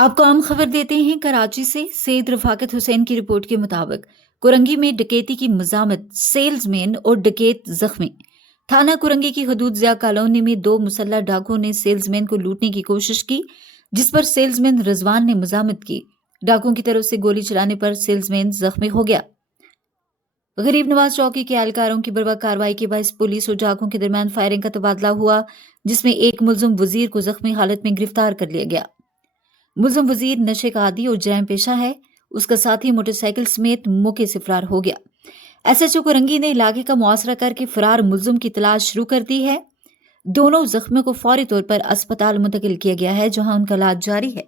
آپ کو اہم خبر دیتے ہیں کراچی سے۔ سید رفاقت حسین کی رپورٹ کے مطابق کرنگی میں ڈکیتی کی مزاحمت، سیلز مین اور ڈکیت زخمی۔ تھانہ کرنگی کی حدود ضیاء کالونی میں دو مسلح ڈاکوؤں نے سیلز مین کو لوٹنے کی کوشش کی، جس پر سیلز مین رضوان نے مزاحمت کی۔ ڈاکوؤں کی طرف سے گولی چلانے پر سیلز مین زخمی ہو گیا۔ غریب نواز چوکی کے اہلکاروں کی بروقت کارروائی کے باعث پولیس اور ڈاکوؤں کے درمیان فائرنگ کا تبادلہ ہوا، جس میں ایک ملزم وزیر کو زخمی حالت میں گرفتار کر لیا گیا۔ ملزم وزیر نشے کا عادی اور جرائم پیشہ ہے۔ اس کا ساتھی موٹر سائیکل سمیت موقع سے فرار ہو گیا۔ ایس ایچ او کرنگی نے علاقے کا محاصرہ کر کے فرار ملزم کی تلاش شروع کر دی ہے۔ دونوں زخمیوں کو فوری طور پر اسپتال منتقل کیا گیا ہے، جہاں ان کا علاج جاری ہے۔